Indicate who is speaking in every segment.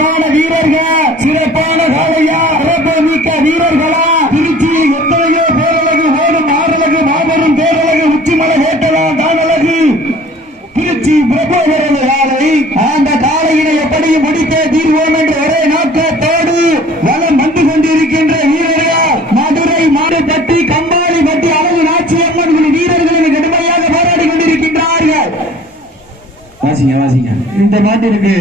Speaker 1: சிறப்பான வீரர்கள் சிறப்பான காலையா சிறப்பு மிக்க வீரர்களா? திருச்சியில் எத்தனையோ பேரழகு ஓடும் ஆறழகு மாபெரும் பேரழகு உச்சிமலை வேட்டலாம் தானழகு திருச்சி பிரபோதரது காலை அந்த காலையினை எப்படியும் முடித்தே தீர்வோம் என்ற ஒரே நோக்கத்தோடு வலம் வந்து கொண்டிருக்கின்ற வீரர்கள் மதுரை மாடுபட்டி கம்பாளி பட்டி அழகு நாச்சியம்மன் வீரர்களின் கடுமையாக போராடி கொண்டிருக்கின்றார்கள். வாசிங்க வாசிங்க. இந்த நாட்டிற்கு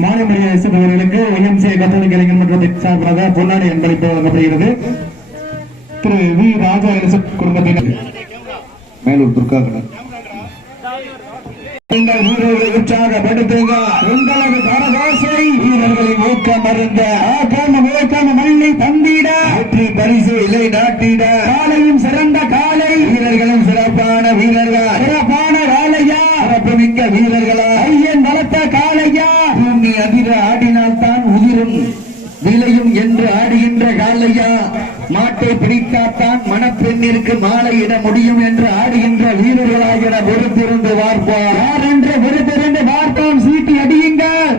Speaker 1: மாநில மரியாதை சென்றவர்களுக்கு ஒய்எம்சிஐ கத்தோலிக்க இளைஞர் மன்றத்தின் சார்பாக பொன்னாடி அன்பளிப்பு வழங்கப்படுகிறது. திரு வி ராஜா எலிசப் குடும்பத்தினர்.
Speaker 2: மேலூர்
Speaker 1: நீங்கள் வீரர்களை உற்சாகப்படுத்துங்க உங்களது கரகோசை வீரர்களின் ஊக்கம் ஆக்காம வேக்காம மண்ணை தந்திட. வெற்றி பரிசு இலை நாட்டிட காலையும் சிறந்த காலை வீரர்களும் சிறப்பான வீரர்கள் சிறப்பான காலையா சிறப்பு மிக்க வீரர்களா ஐயன் பலத்த காலையா பூமி அதிர ஆடினால் தான் உதிரும் விளையும் என்று ஆடுகின்ற காலையா மாட்டை பிடித்தாத்தான் மணப்பெண்ணிற்கு மாலையிட முடியும் என்று ஆடுகின்ற வீரர்களாகிற பொறுத்திருந்து பார்ப்போம் யார் என்று பொறுத்திருந்து பார்ப்போம் சீட்டி அடியுங்கள்.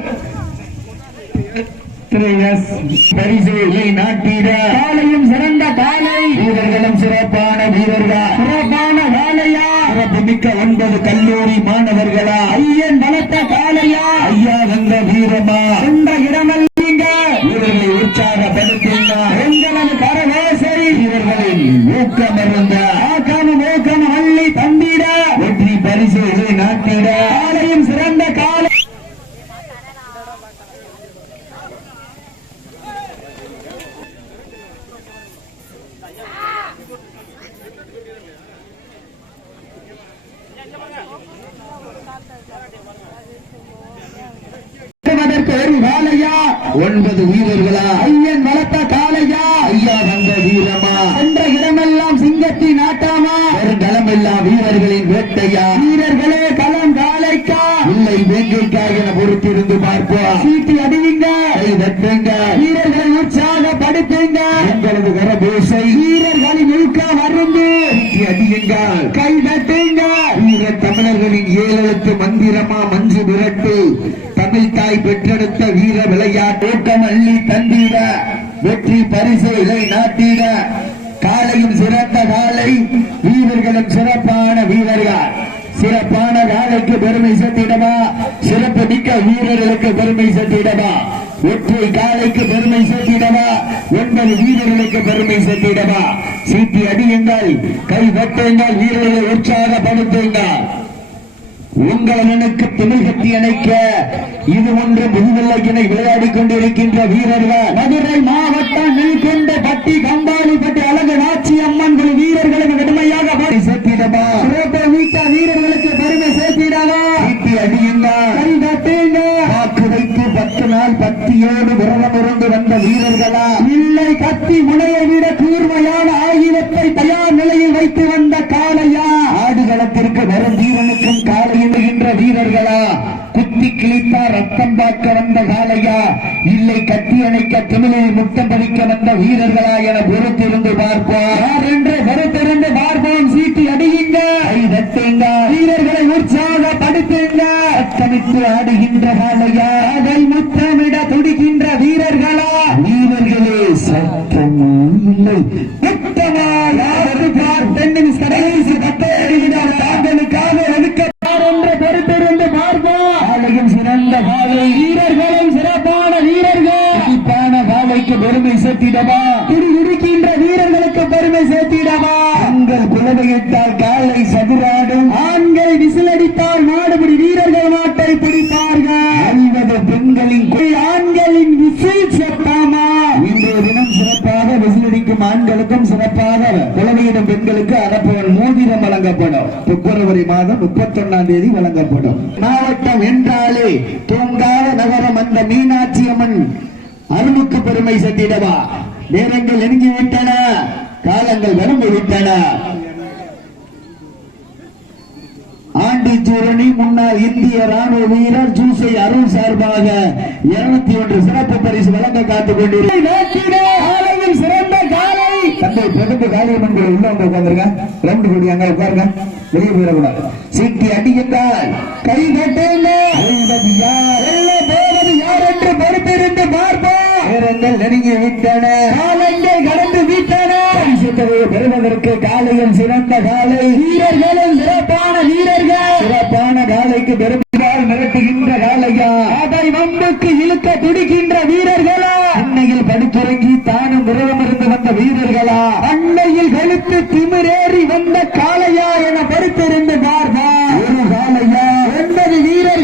Speaker 1: நாட்டிட. காலையும் சிறந்த காலை. வீரர்களும் சிறப்பான வீரர்கள். சிறப்பான காலையா. சிறப்பு மிக்க ஒன்பது கல்லூரி மாணவர்களா. ஐயன் பலத்த காலையா ஐயா வந்த வீரமா இந்த இடமல்லீங்க வீரர்களை உற்சாகப்படுத்துங்க எங்களது கரவேசை வீரர்களின் ஊக்கமருந்த ஆக்காம ஊக்கம் அள்ளி தந்திட வெற்றி பரிசு இலை நாட்டிட காலையும் சிறந்த காலை காலையா ஒன்பது வீரர்களா? ஐயன் வளர்த்த காலையா ஐயா வந்த வீரமா? என்ற இடமெல்லாம் சிங்கத்தின் ஆட்டாமா ஒரு களமெல்லாம் வீரர்களின் வேட்டையா? வீரர்களே களம் காலைக்கா இல்லை வேங்கைக்கா என பொறுத்திருந்து பார்ப்போம். சீட்டி அடிவி அம்மா மஞ்சு விரட்டு தமிழ் தாய் பெற்றெடுத்த வீர விளையாட்டு. ஊக்கம் அள்ளி தந்திட வெற்றி பரிசு இலை நாட்டிட. காலையும் சிறந்த காலை வீரர்களும் சிறப்பான வீரர்கள். சிறப்பான காலைக்கு பெருமை சேர்த்திடவா? சிறப்பு மிக்க வீரர்களுக்கு பெருமை சேர்த்திடவா? வெற்றி காலைக்கு பெருமை சேர்த்திடவா? ஒன்பது வீரர்களுக்கு பெருமை சேர்த்திடவா? சீட்டி அடியுங்கள் கை தட்டுங்கள் வீரர்களை உற்சாகப்படுத்துங்கள். உங்கள் அண்ணனுக்கு திமிழ் கட்டி அணைக்க இது ஒன்று முதுவெல்லையினை விளையாடி கொண்டிருக்கின்ற வீரர்கள். மதுரை மாவட்டம் நெல்கொண்ட பட்டி கம்பாளி பட்டி அழகு நாச்சி அம்மன் குழு வீரர்களுக்கு கடுமையாக பாடி சேர்த்திடவா வீரர்களுக்கு பெருமை சேர்த்திடவா அடியுங்க. வாக்கு வைத்து பத்து நாள் பத்தியோடு விரதம் இருந்து வந்த வீரர்களா? இல்லை கத்தி முனையை விட இல்லை கத்தி அணைக்க தமிழில் முத்தம் பதிக்க வந்த வீரர்களா என பொறுத்திருந்து பார்ப்போம் என்று பொறுத்திருந்து பார்ப்போம். சீட்டி அடியுங்க. வீரர்களை உற்சாகப்படுத்துங்க அத்தமிட்டு ஆடுகின்ற காளையா. அதை முத்தமிட துடிக்கின்ற வீரர்களா. வீரர்களே சத்தமா இல்லை. புலவையிட்டால் காலை சதுராடும் ஆண்கள் விசிலடித்தால் நாடுபடி வீரர்கள் நாட்டை பிடிப்பார்கள். அல்வது பெண்களின் ஆண்களின் விசில் சத்தாமா இன்றைய தினம் சிறப்பாக விசிலடிக்கும் ஆண்களுக்கும் சிறப்பாக புலவையிடும் பெண்களுக்கு அனுப்புவன் மோதிரம் வழங்கப்படும். பிப்ரவரி மாதம் முப்பத்தொன்னாம் தேதி வழங்கப்படும். மாவட்டம் என்றாலே தூங்காத நகரம் அந்த மீனாட்சி அம்மன். அருளுக்கு பெருமை செட்டிடவா. நேரங்கள் நெருங்கி விட்டன காலங்கள் விரும்பி விட்டன ஆண்டி சூரணி முன்னாள் இந்திய ராணுவ வீரர் ஜூசை அருள் சார்பாக இருநூத்தி ஒன்று சிறப்பு பரிசு வழங்க காத்துக் கொண்டிருக்கிறார். சிறந்த காலை. தந்தை பிரதம காளியம்மன் கோயில் உள்ள வந்து உட்கார்ந்துருங்க. ரெண்டு கோடி அங்க உட்காருங்க. வெளியே போயிடக்கூடாது. சீட்டி அடியுங்கள். கை கட்டுங்க வெல்வது யார் வெல்ல போவது யார் என்று பொறுப்பிரு காலங்கள் நெருங்கி விட்டன. காலங்கள் கடந்து விட்டன. பெறுவதற்கு காலையில் சிறந்த காலை. வீரர்களும் வீரர்கள் காலைக்கு பெருமையால் மிரட்டுகின்ற காலையா அதை வம்புக்கு இழுக்க துடிக்கின்ற வீரர்களா? அன்னையில் படுத்துறங்கி தானும் விரதம் இருந்து வந்த வீரர்களா? அன்னையில் கழுத்து திமிரேறி வந்த காளையா என படுத்திருந்து பார்ப்பா ஒரு காளையா? ஒன்பது வீரர்களா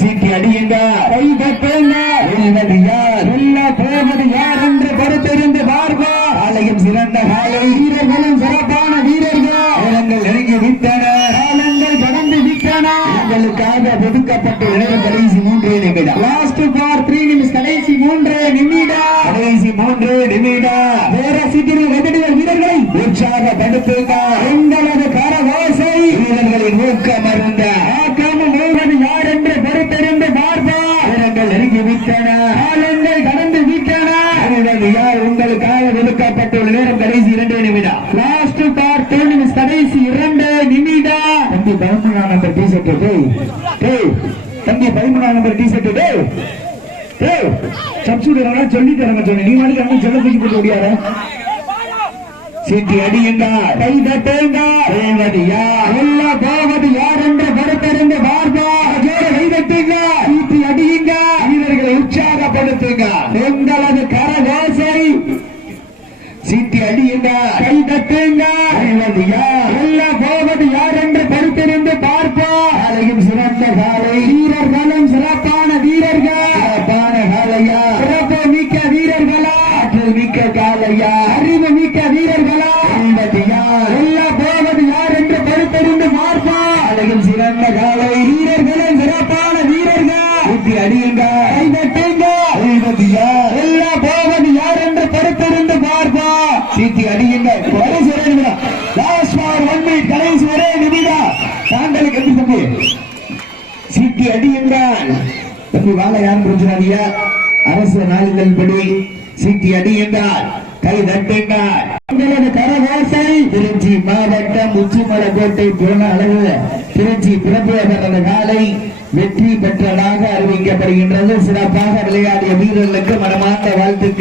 Speaker 1: சீட்டி அடியுங்க. கை தட்டுங்க வெல்வது யார்? வெல்ல போவது யார் என்று பொறுத்திருந்து பார்ப்போம். காலையும் சிறந்த காலை. வீரர்களும் சிறப்பான வீரர்கள். நெருங்கி விட்டன. காலங்கள் கடந்து விட்டன. உங்களுக்காக ஒதுக்கப்பட்ட நேரம் கடைசி மூன்றே நிமிடம். லாஸ்ட் ஃபார் த்ரீ நிமிஷம் கடைசி மூன்றே நிமிடம். கடைசி மூன்று நிமிடம். வேற சீட்டில் வெதடிய வீரர்களை உற்சாக தடுப்புங்க எங்களது கரவாசை வீரர்களின் ஊக்கம் அருந்த ஆக்காமல் நோவது யார் என்று பொறுத்திருந்து பார்ப்போம் நேரங்கள் நெருங்கி விட்டன காலங்கள் கடந்து விட்டன அறிவது யார் உங்களுக்காக ஒதுக்கப்பட்டுள்ள நேரம் கடைசி இரண்டு நிமிடம் லாஸ்ட் ஃபார் டூ நிமிஷம் கடைசி இரண்டு நிமிடம் தம்பி பதிமூணாம் நம்பர் டி ஷர்ட் டேய் டேய் தம்பி பதிமூணாம் நம்பர் டி ஷர்ட் டேய். டேய் சப்சூடர் சொல்லிட்டு இறங்க சொன்னேன் நீ மாதிரி அவங்க சொல்ல தூக்கி போட்டு ஓடியார சீட்டி அடியுங்க கை தட்டுங்க போவது யார் வெல்ல யார் என்று கை தட்டுங்க. சீட்டி அடியுங்க. வீரர்களை உற்சாகப்படுத்துங்க. உங்களது சீட்டி அடியுங்க கை தட்டுங்க தம்பி வாழ யாரும் புரிஞ்சுறாதியா அரசு நாளிதழ்படி சீட்டி அடியுங்கள் கை தட்டுங்கள் உங்களது திருச்சி மாவட்டம் உச்சிமலைக்கோட்டை புறண அளவு திருச்சி பிரபுவரது காலை வெற்றி பெற்றதாக அறிவிக்கப்படுகின்றது. சிறப்பாக விளையாடிய வீரர்களுக்கு மனமார்ந்த வாழ்த்துக்கள்.